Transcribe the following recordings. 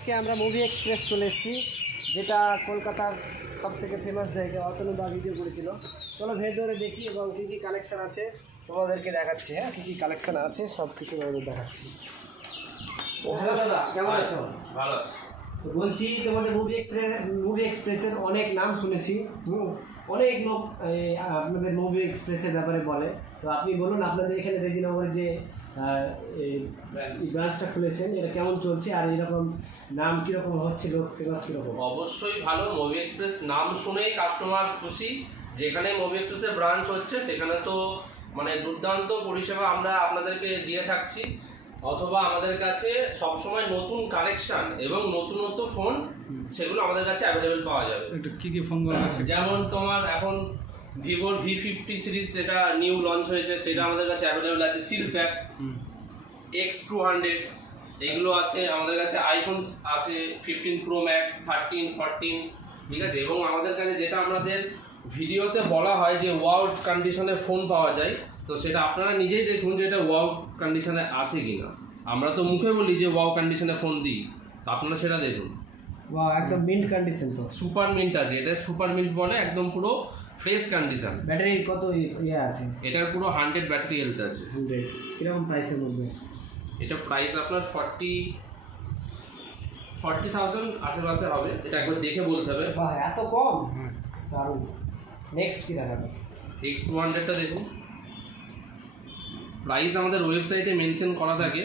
আজকে আমরা movie express চলে এসেছি, যেটা কলকাতার সব থেকে ফেমাস জায়গা। অতনুদা ভিডিও করেছিল। চলো ভেতরে দেখি এবং কী কী কালেকশান আছে তোমাদেরকে দেখাচ্ছি। হ্যাঁ, কী কী কালেকশান আছে সব কিছু তোমাদের দেখাচ্ছি। হ্যালো দাদা, কেমন আছো? ভালো আছি। বলছি তোমাদের মুভি এক্সপ্রেসের অনেক নাম শুনেছি, অনেক লোক আপনাদের মুভি এক্সপ্রেসের ব্যাপারে বলে। তো আপনি বলুন, আপনাদের এখানে রেজিনগরে যে ব্রাঞ্চটা খুলেছেন এটা কেমন চলছে, আর এরকম নাম কীরকম হচ্ছে, লোক ফেমাস কীরকম? অবশ্যই ভালো। মুভি এক্সপ্রেস নাম শুনেই কাস্টমার খুশি। যেখানে মুভি এক্সপ্রেসের ব্রাঞ্চ হচ্ছে সেখানে তো মানে দুর্দান্ত পরিষেবা আমরা আপনাদেরকে দিয়ে থাকছি। অথবা আমাদের কাছে সবসময় নতুন কালেকশন এবং নতুনত্ব ফোন সেগুলো আমাদের কাছে অ্যাভেলেবেল পাওয়া যাবে। কী কী ফোনগুলো আছে? যেমন তোমার এখন ভিভোর V50 সিরিজ যেটা নিউ লঞ্চ হয়েছে সেটা আমাদের কাছে অ্যাভেলেবেল আছে। সিলপ্যাক X200 এগুলো আছে আমাদের কাছে। আইফোন আছে 15 Pro Max, 13, 14, ঠিক আছে। এবং আমাদের কাছে যেটা আমাদের ভিডিওতে বলা হয় যে ওয়াও কন্ডিশনের ফোন পাওয়া যায়, তো সেটা আপনারা নিজেই দেখুন যে এটা ওয়াও কন্ডিশনে আছে কিনা। আমরা তো মুখে বলি যে ওয়াও কন্ডিশনে ফোন দিই, তো আপনারা সেটা দেখুন। বা একদম মিন্ট কন্ডিশন, তো সুপার মিন্ট আছে, এটা সুপার মিন্ট বলে, একদম পুরো ফ্রেশ কন্ডিশন। ব্যাটারি কত ইয়ে আছে? এটার পুরো 100 ব্যাটারি হেলথ আছে। 100 কিরকম প্রাইসের মধ্যে? এটা প্রাইস আপনার 40,000 আশেপাশে হবে। এটা একবার দেখে বলতে হবে। বাহ, এত কম! দারুণ। নেক্সট কী দেখাবে? X200টা দেখুন। প্রাইস আমাদের ওয়েবসাইটে মেনশন করা থাকে,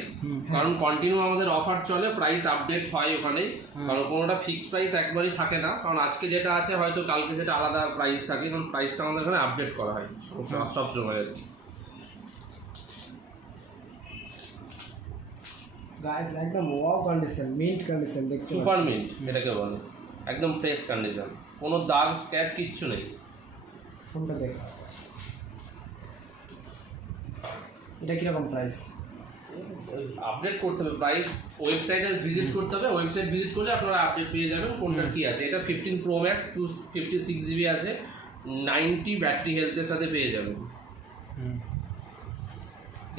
কারণ কন্টিনিউ আমাদের অফার চলে, প্রাইস আপডেট হয় ওখানে। কারণ কোনোটা ফিক্সড প্রাইস একবারই থাকে না, কারণ আজকে যেটা আছে হয়তো কালকে সেটা আলাদা প্রাইস থাকে, কারণ প্রাইসটা আমাদের এখানে আপডেট করা হয় সব সময়। গাইস একদম ওয়াও কন্ডিশন, মিন্ট কন্ডিশন দেখতে। সুপার মিন্ট এটাকে বলে, একদম ফ্রেশ কন্ডিশন, কোনো দাগ স্ক্র্যাচ কিচ্ছু নেই। ফোনটা দেখা, এটা কীরকম প্রাইস? আপডেট করতে হবে, প্রাইস ওয়েবসাইটে ভিজিট করতে হবে। ওয়েবসাইট ভিজিট করলে আপনারা আপডেট পেয়ে যাবেন কোনটার কী আছে। এটা 15 Pro Max 256GB আছে, 90 ব্যাটারি হেলথের সাথে পেয়ে যাবেন।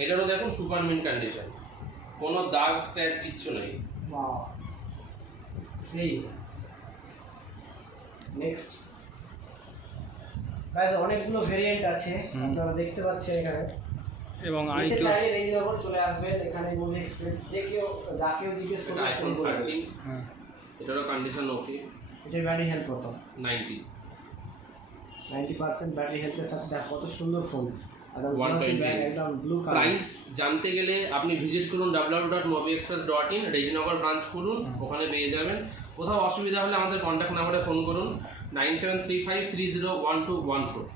এটারও দেখুন সুপার মিন্ট কন্ডিশন, কোনো দাগ স্ক্র্যাচ কিচ্ছু নেই। ওয়াও, সেই নেক্সট গাইস অনেকগুলো ভেরিয়েন্ট আছে, আপনারা দেখতে পাচ্ছেন এখানে। এবং নিতে চাইলে রেজিনগর চলে আসবেন, এখানে মুভি এক্সপ্রেস যে কেউ যাকেও জিজ্ঞেস করবে আইফোন 13, এটারও কন্ডিশন ওকে। এটার ব্যাটারি হেলথ কত? 90% ব্যাটারি হেলথের সাথে দেখ কত সুন্দর ফোন। একদম ব্লু কালার। প্রাইস জানতে গেলে আপনি ভিজিট করুন www.moviexpress.in, রেজিনগর ব্রাঞ্চ খুলুন, ওখানে পেয়ে যাবেন। কোথাও অসুবিধা হলে আমাদের কন্ট্যাক্ট নাম্বারে ফোন করুন 9735301214।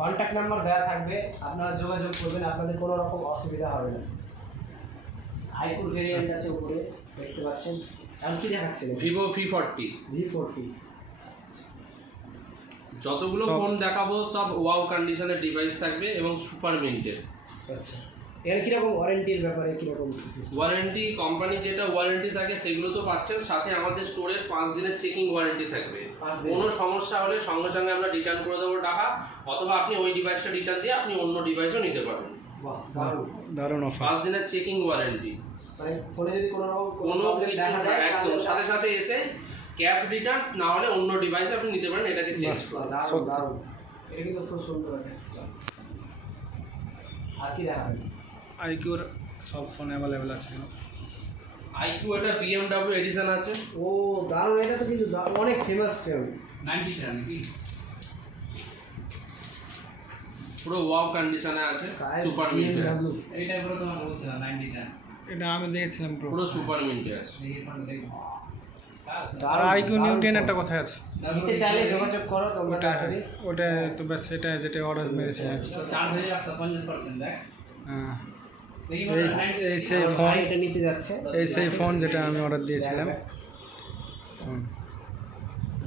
কন্ট্যাক্ট নাম্বার দেওয়া থাকবে, আপনারা যোগাযোগ করবেন, আপনাদের কোনো রকম অসুবিধা হবে না। আইকুর ভেরিয়েন্ট আছে উপরে দেখতে পাচ্ছেন। আর কি দেখাচ্ছেন? Vivo V40। যতগুলো ফোন দেখাবো সব ওয়াও কন্ডিশনের ডিভাইস থাকবে এবং সুপার মিন্টের। আচ্ছা, এর কীরকম ওয়ারেন্টির ব্যাপারে কীরকম? ওয়ারেন্টি কোম্পানি যেটা ওয়ারেন্টি থাকে সেগুলো তো পাচ্ছেন, সাথে আমাদের স্টোরের 5 দিনের চেকিং ওয়ারেন্টি থাকবে। কোনো সমস্যা হলে সঙ্গে সঙ্গে আমরা রিটার্ন করে দেবো টাকা, অথবা আপনি ওই ডিভাইসটা রিটার্ন দিয়ে আপনি অন্য ডিভাইসও নিতে পারবেন। দারুণ অফার। 5 দিনের চেকিং ওয়ারেন্টি, মানে ফোনে যদি কোনো দেখা যায় একদম সাথে সাথে এসে ক্যাশ রিটার্ন, না হলে অন্য ডিভাইসে আপনি নিতে পারেন, এটাকে চেঞ্জ করুন। দারুণ, এটা কিন্তু খুব সুন্দর একটা সিস্টেম। আর কি দেখাবেন? আইকিউর সব ফোন অ্যাভেলেবেল আছে। আইকিউ এটা BMW এডিশন আছে। ও দারুণ, এটা তো কিন্তু অনেক ফেমাস ফোন। 90টা নাকি পুরো ওয়াও কন্ডিশনে আছে, সুপার মিন্টে আছে। এইটা পুরো তোমার বলছিলাম 90টা, এটা আমি দেখেছিলাম পুরো সুপার মিন্টে আছে। আর আইকিউ নিউ 10 একটা কোথায় আছে? নিতে চাইলে যোগাযোগ করো তোমরা তাড়াতাড়ি। ওটা তো ব্যাস সেটা যেটা অর্ডার মেরেছিলাম। চার্জ হয়ে যাচ্ছে 50% দেখ। হ্যাঁ, দেখি এই সেই ফোন, এটা নিতে যাচ্ছে, এই সেই ফোন যেটা আমি অর্ডার দিয়েছিলাম।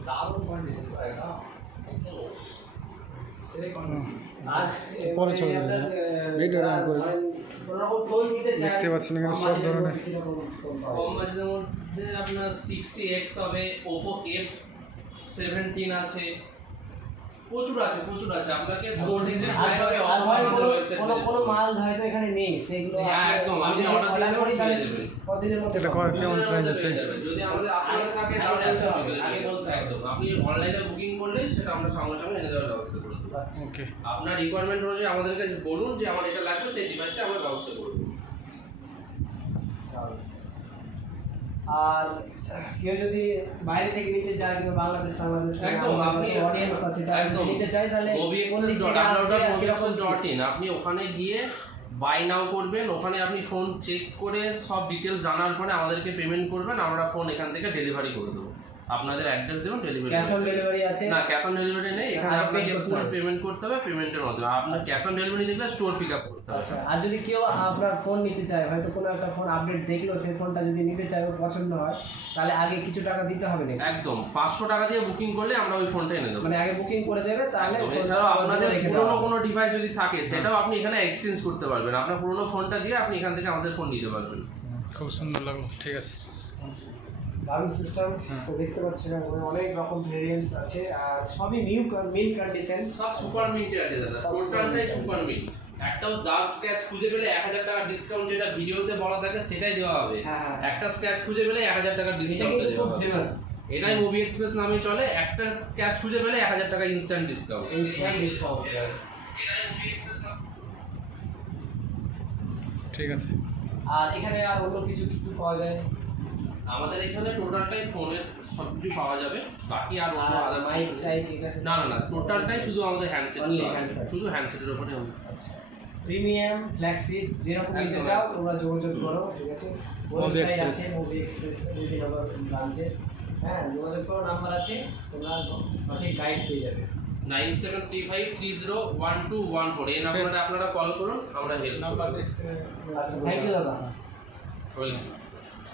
দারুণ কন্ডিশন করে দাও। সেরে কন্ডিশন। আর পরে ছবি ভিডিওটা অন করে দেখতে পাচ্ছেন এখানে সব ধরনের কম বাজেটের মধ্যে আপনার 60X হবে, Oppo F17 আছে, প্রচুর আছে আপনাকে আর স্টোর ডিজাইন ধরেন কোনো মাল হয়তো এখানে নেই, সেগুলো হ্যাঁ একদম আপনি অর্ডার করি তাহলে দেবেন কতদিনের মধ্যে এটা পাবেন? কেমন প্রাইস আছে? যদি আমাদের আশেপাশে থাকে তাহলে আগে বলতে একদম আপনি অনলাইনে বুকিং করলে সেটা আমরা সঙ্গে সঙ্গে এনে দেওয়ার ব্যবস্থা করে দেবো। আচ্ছা। ওকে, আপনার রিকোয়ারমেন্ট অনুযায়ী আমাদেরকে বলুন যে আমার এটা লাগবে, সেই ডিভাইসটা আমরা ব্যবস্থা করে দেবো। আর কেউ যদি বাইরে থেকে নিতে চায় কিংবা বাংলাদেশ একদম আপনি অডিয়েন্স আছে তারা যদি একদম নিতে চায় তাহলে কোন দিক থেকে আসবে আর কিরকম কি? mobiexpress.in আপনি ওখানে গিয়ে বাই নাও করবেন, ওখানে আপনি ফোন চেক করে সব ডিটেলস জানার পরে আমাদেরকে পেমেন্ট করবেন, আমরা ফোন এখান থেকে ডেলিভারি করে দেবো। আপনাদের অ্যাড্রেস দেবেন, ডেলিভারি ক্যাশ অন ডেলিভারি আছে? না, ক্যাশ অন ডেলিভারি নেই, এখানে আগে আপনাকে pay করতে ফুল হবে। পেমেন্ট করতে হবে, পেমেন্টের মাধ্যমে আপনার ক্যাশ অন ডেলিভারি দিলে স্টোর পিক আপ করতে হবে। আচ্ছা, আর যদি কেউ আপনার ফোন নিতে চায়, হয়তো কোনো একটা ফোন আপডেট দেখলো, সেই ফোনটা যদি নিতে চায় ওর পছন্দ হয়, তাহলে আগে কিছু টাকা দিতে হবে নাকি? একদম 500 টাকা দিয়ে বুকিং করলে আমরা ওই ফোনটা এনে দেবো। মানে আগে বুকিং করে দেবে, তাহলে একদম। ফোনটা এছাড়াও আপনাদের রেখে দেওয়া পুরোনো হবে। কোনো ডিভাইস যদি থাকে সেটাও আপনি এখানে এক্সচেঞ্জ করতে পারবেন, আপনার পুরোনো ফোনটা দিয়ে আপনি এখান থেকে আমাদের ফোন নিতে পারবেন। খুব সুন্দর লাগলো, ঠিক আছে। দারুণ সিস্টেম তো দেখতে পাচ্ছেন, অনেক রকম ভেরিয়েন্টস আছে আর সবই নিউ মিল কন্ডিশন। সব সুপার মিন্টে আছে দাদা, টোটালটাই সুপার মিন্ট। একটাও দাগ স্ক্র্যাচ খুঁজে পেলে 1000 টাকা ডিসকাউন্ট, যেটা ভিডিওতে বলা থাকে সেটাই দেওয়া হবে। হ্যাঁ, হ্যাঁ। একটা স্ক্র্যাচ খুঁজে পেলে 1000 টাকা এটা ডিসকাউন্ট কিন্তু দেওয়া খুব হবে। ফেমাস, এটাই মুভি এক্সপ্রেস নামে চলে, একটা স্ক্র্যাচ খুঁজে পেলে 1000 টাকা ইনস্ট্যান্ট ডিসকাউন্ট। Instant discount. ঠিক আছে। আর এখানে আর অন্য কিছু কি কি পাওয়া যায়? আমাদের এখানে টোটালটাই ফোনের সবকিছু পাওয়া যাবে, বাকি আর অন্য আর আলাদা মাইক টাইপ এটা না না না, টোটালটাই শুধু আমাদের হ্যান্ডসেট, Only handset। শুধু হ্যান্ডসেটের উপরে হবে। আচ্ছা, প্রিমিয়াম ফ্ল্যাগশিপ যেরকম নিতে একদম, চাও একদম। তোমরা যোগাযোগ করো, ঠিক আছে? Movie website Express। আছে মুভি এক্সপ্রেস দিদিনগর ব্রাঞ্চে, হ্যাঁ যোগাযোগ করো, নাম্বার আছে, তোমরা সঠিক গাইড পেয়ে যাবে। 9735301214 এই নাম্বারে আপনারা কল করুন, আমরা হেল্প নাম্বার করব। আচ্ছা, থ্যাংক ইউ দাদা। ওয়েলকাম।